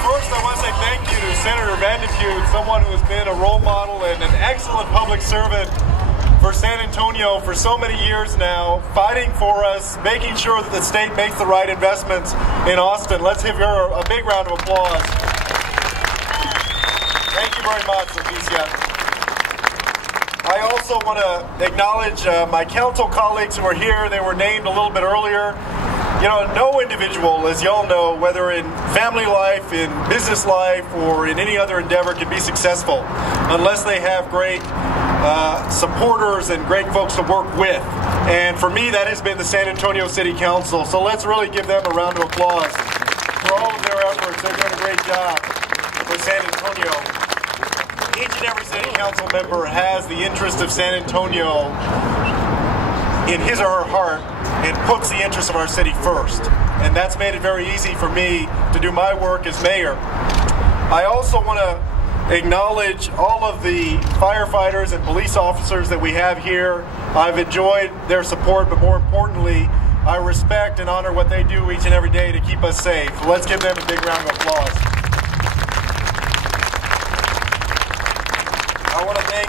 First, I want to say thank you to Senator Vanderputte, someone who has been a role model and an excellent public servant for San Antonio for so many years now, fighting for us, making sure that the state makes the right investments in Austin. Let's give her a big round of applause. Thank you very much, Leticia. I also want to acknowledge my council colleagues who are here. They were named a little bit earlier. You know, no individual, as you all know, whether in family life, in business life, or in any other endeavor, can be successful unless they have great supporters and great folks to work with. And for me, that has been the San Antonio City Council. So let's really give them a round of applause for all of their efforts. They're doing a great job for San Antonio. Each and every city council member has the interest of San Antonio in his or her heart and puts the interests of our city first. And that's made it very easy for me to do my work as mayor. I also want to acknowledge all of the firefighters and police officers that we have here. I've enjoyed their support, but more importantly, I respect and honor what they do each and every day to keep us safe. So let's give them a big round of applause. I want to thank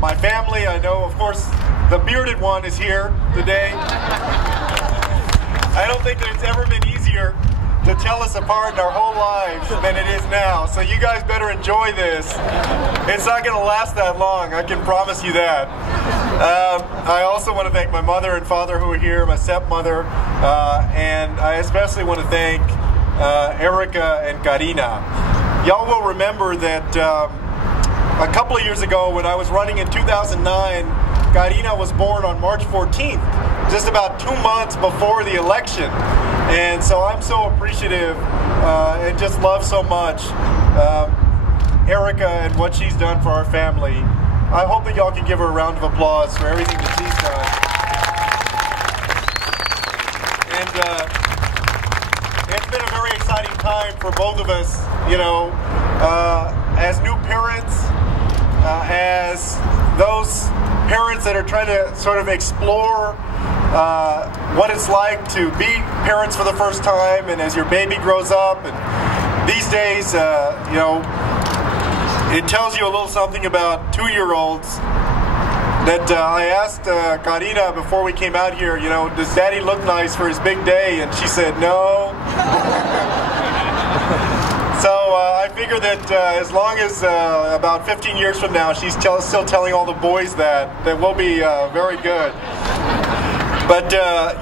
my family. I know, of course, the bearded one is here today. I don't think that it's ever been easier to tell us apart in our whole lives than it is now. So you guys better enjoy this. It's not going to last that long, I can promise you that. I also want to thank my mother and father who are here, my stepmother, and I especially want to thank Erica and Karina. Y'all will remember that a couple of years ago when I was running in 2009, Karina was born on March 14th, just about 2 months before the election. And so I'm so appreciative and just love so much Erica and what she's done for our family. I hope that y'all can give her a round of applause for everything that she's done. And it's been a very exciting time for both of us, you know, as new parents, as those parents that are trying to sort of explore what it's like to be parents for the first time, and as your baby grows up. And these days, you know, it tells you a little something about 2-year-olds. That I asked Karina before we came out here, you know, does Daddy look nice for his big day? And she said no. So I figure that as long as about 15 years from now she's still telling all the boys that we'll be very good. But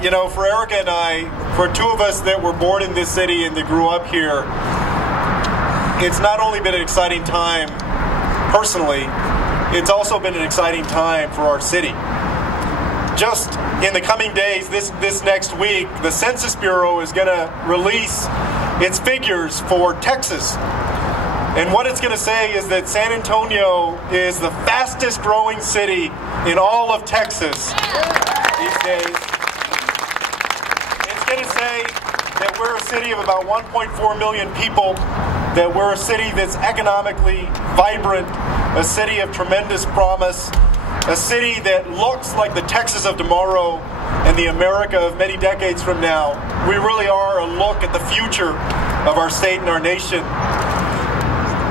you know, for Erica and I, for two of us that were born in this city and that grew up here, it's not only been an exciting time personally, it's also been an exciting time for our city. Just in the coming days, this next week, the Census Bureau is going to release its figures for Texas. And what it's going to say is that San Antonio is the fastest growing city in all of Texas these days. It's going to say that we're a city of about 1.4 million people, that we're a city that's economically vibrant, a city of tremendous promise, a city that looks like the Texas of tomorrow and the America of many decades from now. We really are a look at the future of our state and our nation.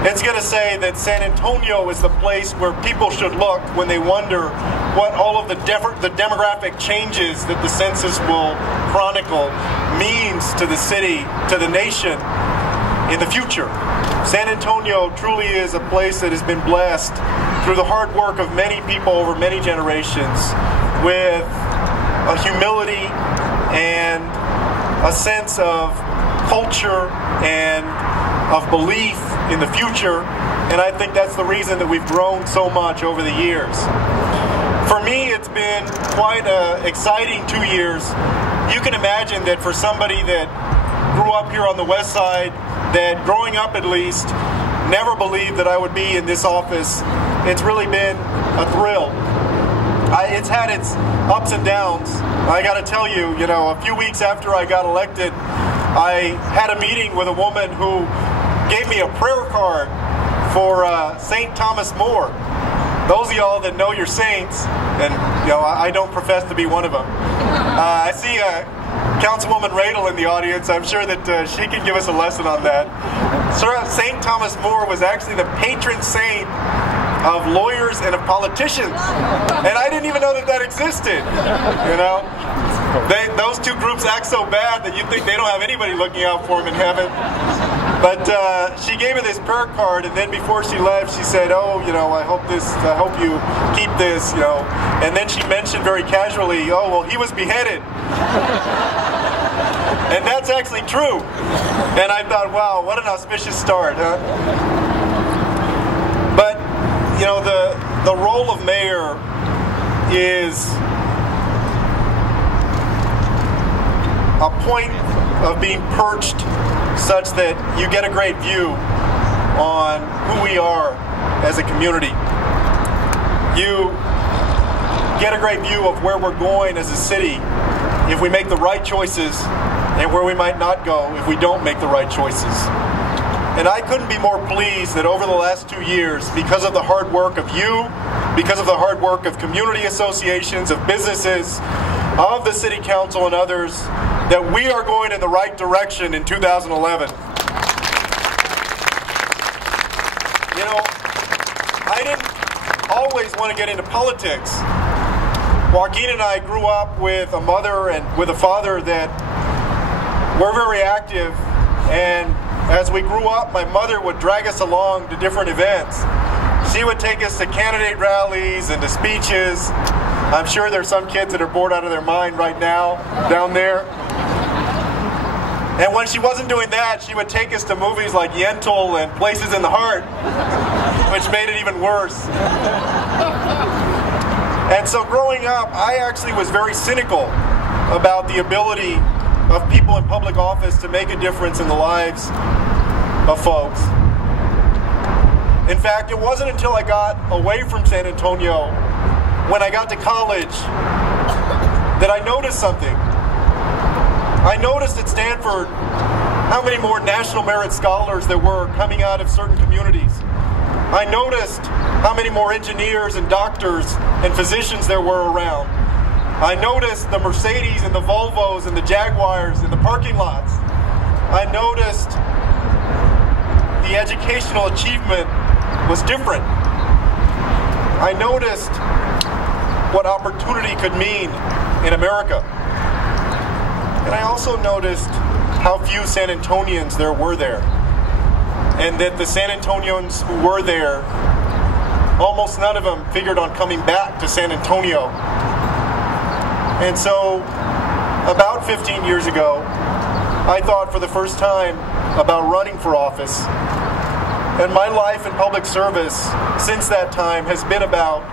It's going to say that San Antonio is the place where people should look when they wonder what all of the demographic changes that the census will chronicle means to the city, to the nation in the future. San Antonio truly is a place that has been blessed through the hard work of many people over many generations with a humility and a sense of culture and of belief in the future, and I think that's the reason that we've grown so much over the years. For me, it's been quite an exciting 2 years. You can imagine that for somebody that grew up here on the west side, that growing up at least, never believed that I would be in this office, it's really been a thrill. It's had its ups and downs. I got to tell you, you know, a few weeks after I got elected, I had a meeting with a woman who gave me a prayer card for St. Thomas More. Those of y'all that know your saints, and you know, I don't profess to be one of them. I see Councilwoman Radel in the audience. I'm sure that she can give us a lesson on that. St. Thomas More was actually the patron saint of lawyers and of politicians. And I didn't even know that that existed, you know? Those two groups act so bad that you think they don't have anybody looking out for them in heaven. But she gave me this prayer card, and then before she left, she said, "Oh, you know, I hope you keep this, you know." And then she mentioned very casually, "Oh, well, he was beheaded." And that's actually true. And I thought, wow, what an auspicious start, huh? But, you know, the role of mayor is a point of being perched such that you get a great view on who we are as a community. You get a great view of where we're going as a city if we make the right choices, and where we might not go if we don't make the right choices. And I couldn't be more pleased that over the last 2 years, because of the hard work of you, because of the hard work of community associations, of businesses, of the city council and others, that we are going in the right direction in 2011. You know, I didn't always want to get into politics. Joaquin and I grew up with a mother and with a father that were very active, and as we grew up, my mother would drag us along to different events. She would take us to candidate rallies and to speeches. I'm sure there's some kids that are bored out of their mind right now down there. And when she wasn't doing that, she would take us to movies like Yentl and Places in the Heart, which made it even worse. And so growing up, I actually was very cynical about the ability of people in public office to make a difference in the lives of folks. In fact, it wasn't until I got away from San Antonio, when I got to college, that I noticed something. I noticed at Stanford how many more National Merit Scholars there were coming out of certain communities. I noticed how many more engineers and doctors and physicians there were around. I noticed the Mercedes and the Volvos and the Jaguars in the parking lots. I noticed the educational achievement was different. I noticed what opportunity could mean in America. And I also noticed how few San Antonians there were there. And that the San Antonians who were there, almost none of them figured on coming back to San Antonio. And so, about 15 years ago, I thought for the first time about running for office. And my life in public service since that time has been about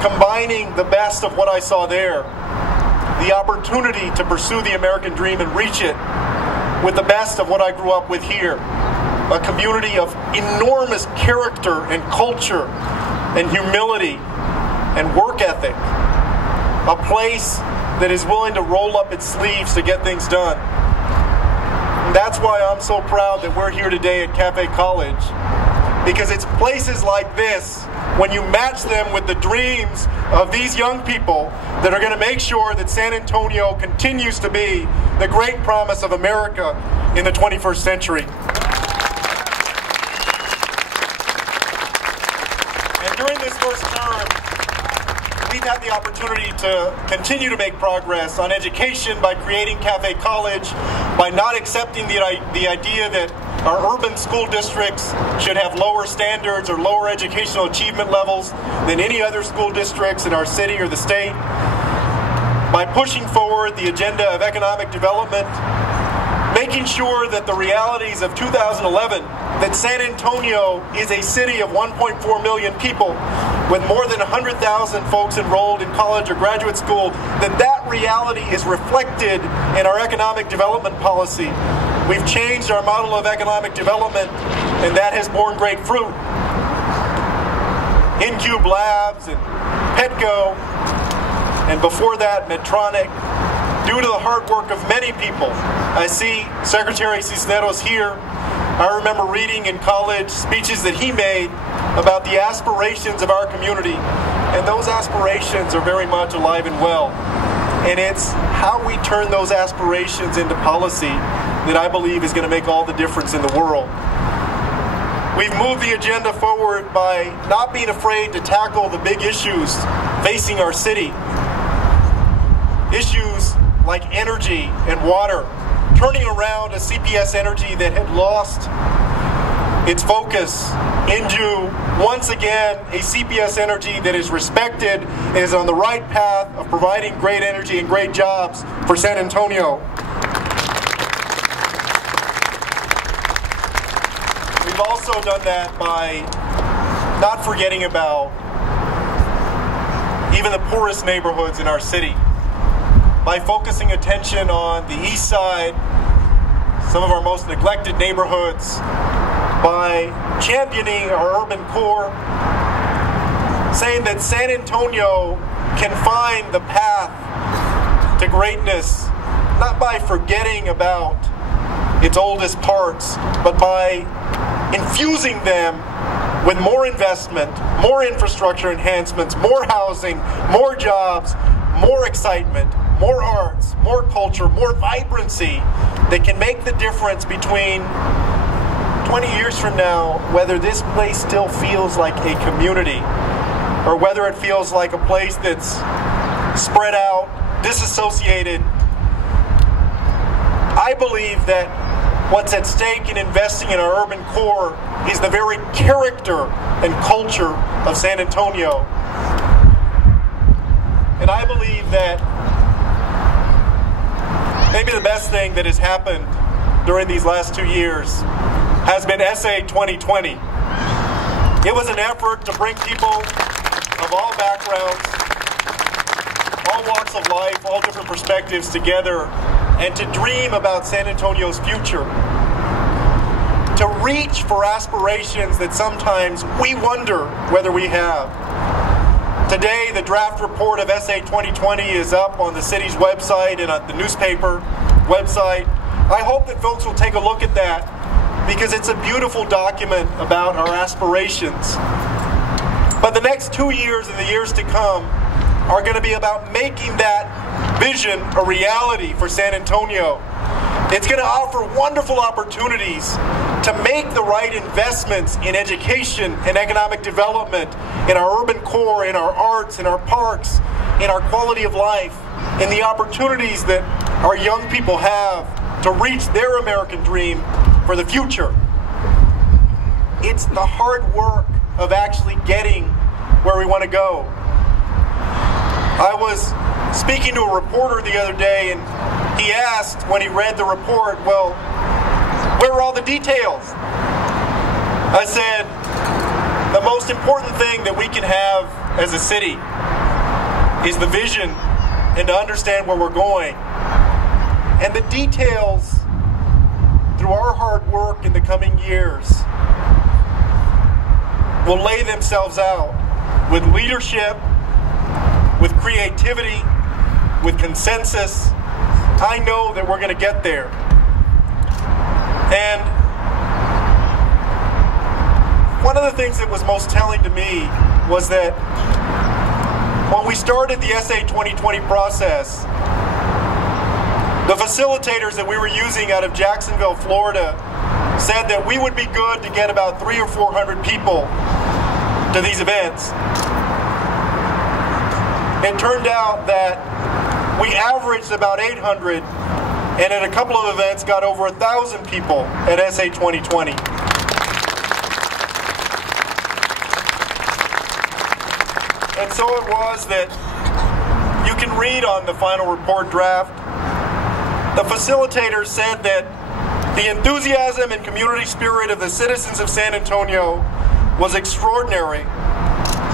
combining the best of what I saw there, the opportunity to pursue the American dream and reach it, with the best of what I grew up with here. A community of enormous character and culture and humility and work ethic. A place that is willing to roll up its sleeves to get things done. And that's why I'm so proud that we're here today at Cafe College. Because it's places like this, when you match them with the dreams of these young people, that are going to make sure that San Antonio continues to be the great promise of America in the 21st century. And during this first term, we've had the opportunity to continue to make progress on education by creating Cafe College, by not accepting the idea that our urban school districts should have lower standards or lower educational achievement levels than any other school districts in our city or the state, by pushing forward the agenda of economic development, making sure that the realities of 2011, that San Antonio is a city of 1.4 million people with more than 100,000 folks enrolled in college or graduate school, that reality is reflected in our economic development policy. We've changed our model of economic development, and that has borne great fruit. InCube Labs and Petco, and before that, Medtronic. Due to the hard work of many people. I see Secretary Cisneros here. I remember reading in college speeches that he made about the aspirations of our community, and those aspirations are very much alive and well. And it's how we turn those aspirations into policy that I believe is going to make all the difference in the world. We've moved the agenda forward by not being afraid to tackle the big issues facing our city. Issues like energy and water, turning around a CPS Energy that had lost its focus into, once again, a CPS Energy that is respected and is on the right path of providing great energy and great jobs for San Antonio. We've also done that by not forgetting about even the poorest neighborhoods in our city, by focusing attention on the east side, some of our most neglected neighborhoods, by championing our urban core, saying that San Antonio can find the path to greatness, not by forgetting about its oldest parts, but by infusing them with more investment, more infrastructure enhancements, more housing, more jobs, more excitement, more arts, more culture, more vibrancy that can make the difference between 20 years from now, whether this place still feels like a community or whether it feels like a place that's spread out, disassociated. I believe that what's at stake in investing in our urban core is the very character and culture of San Antonio. And I believe that maybe the best thing that has happened during these last 2 years has been SA 2020. It was an effort to bring people of all backgrounds, all walks of life, all different perspectives together, and to dream about San Antonio's future. To reach for aspirations that sometimes we wonder whether we have. Today, the draft report of SA 2020 is up on the city's website and on the newspaper website. I hope that folks will take a look at that, because it's a beautiful document about our aspirations. But the next 2 years and the years to come are going to be about making that vision a reality for San Antonio. It's going to offer wonderful opportunities to make the right investments in education and economic development, in our urban core, in our arts, in our parks, in our quality of life, in the opportunities that our young people have to reach their American dream for the future. It's the hard work of actually getting where we want to go. I was speaking to a reporter the other day, and he asked when he read the report, well, where are all the details? I said, the most important thing that we can have as a city is the vision and to understand where we're going. And the details, through our hard work in the coming years, will lay themselves out with leadership, with creativity, with consensus. I know that we're going to get there. And one of the things that was most telling to me was that when we started the SA 2020 process, the facilitators that we were using out of Jacksonville, Florida, said that we would be good to get about 300 or 400 people to these events. It turned out that we averaged about 800, and at a couple of events got over 1,000 people at SA 2020. And so it was that you can read on the final report draft, the facilitators said that the enthusiasm and community spirit of the citizens of San Antonio was extraordinary,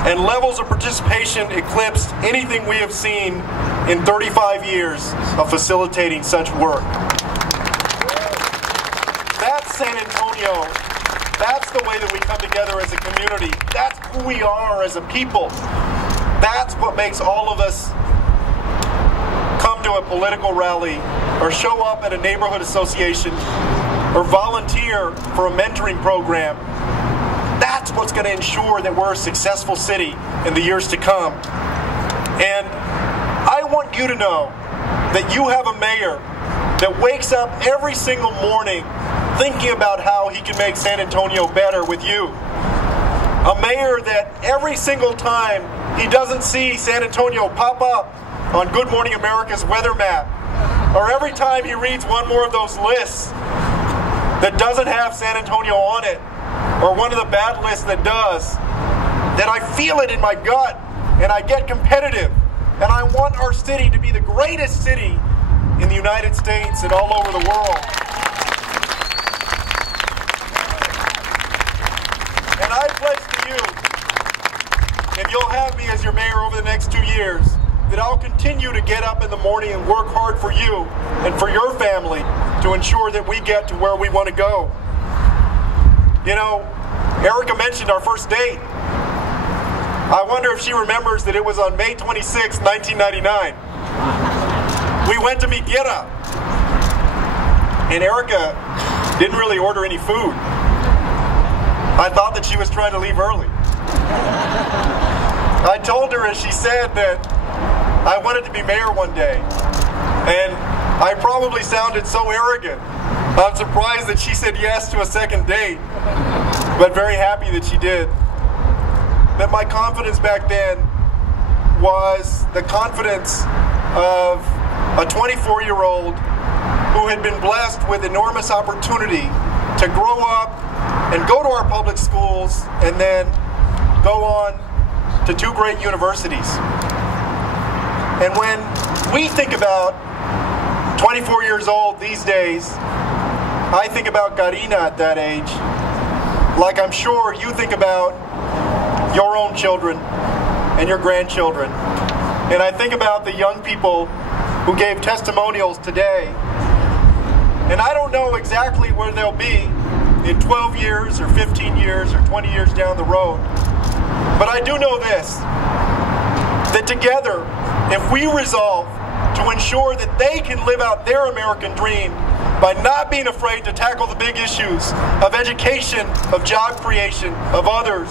and levels of participation eclipsed anything we have seen in 35 years of facilitating such work. That's San Antonio. That's the way that we come together as a community. That's who we are as a people. That's what makes all of us come to a political rally, or show up at a neighborhood association, or volunteer for a mentoring program. That's what's going to ensure that we're a successful city in the years to come. And I want you to know that you have a mayor that wakes up every single morning thinking about how he can make San Antonio better with you. A mayor that every single time he doesn't see San Antonio pop up on Good Morning America's weather map, or every time he reads one more of those lists that doesn't have San Antonio on it, or one of the bad lists that does, that I feel it in my gut and I get competitive and I want our city to be the greatest city in the United States and all over the world. And I pledge to you, if you'll have me as your mayor over the next 2 years, that I'll continue to get up in the morning and work hard for you and for your family to ensure that we get to where we want to go. You know, Erica mentioned our first date. I wonder if she remembers that it was on May 26, 1999. We went to meet Gira, and Erica didn't really order any food. I thought that she was trying to leave early. I told her, as she said, that I wanted to be mayor one day, and I probably sounded so arrogant. I'm surprised that she said yes to a second date, but very happy that she did. That my confidence back then was the confidence of a 24-year-old who had been blessed with enormous opportunity to grow up and go to our public schools and then go on to 2 great universities. And when we think about 24 years old these days, I think about Karina at that age, like I'm sure you think about your own children and your grandchildren. And I think about the young people who gave testimonials today. And I don't know exactly where they'll be in 12 years or 15 years or 20 years down the road. But I do know this, that together, if we resolve to ensure that they can live out their American dream by not being afraid to tackle the big issues of education, of job creation, of others,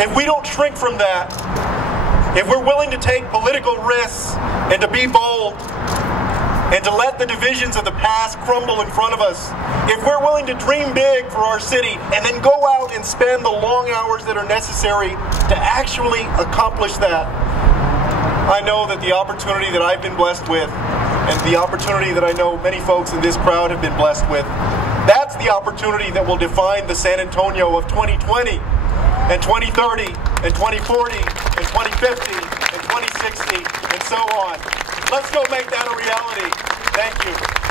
if we don't shrink from that, if we're willing to take political risks and to be bold and to let the divisions of the past crumble in front of us, if we're willing to dream big for our city and then go out and spend the long hours that are necessary to actually accomplish that, I know that the opportunity that I've been blessed with and the opportunity that I know many folks in this crowd have been blessed with, that's the opportunity that will define the San Antonio of 2020 and 2030 and 2040 and 2050 and 2060 and so on. Let's go make that a reality. Thank you.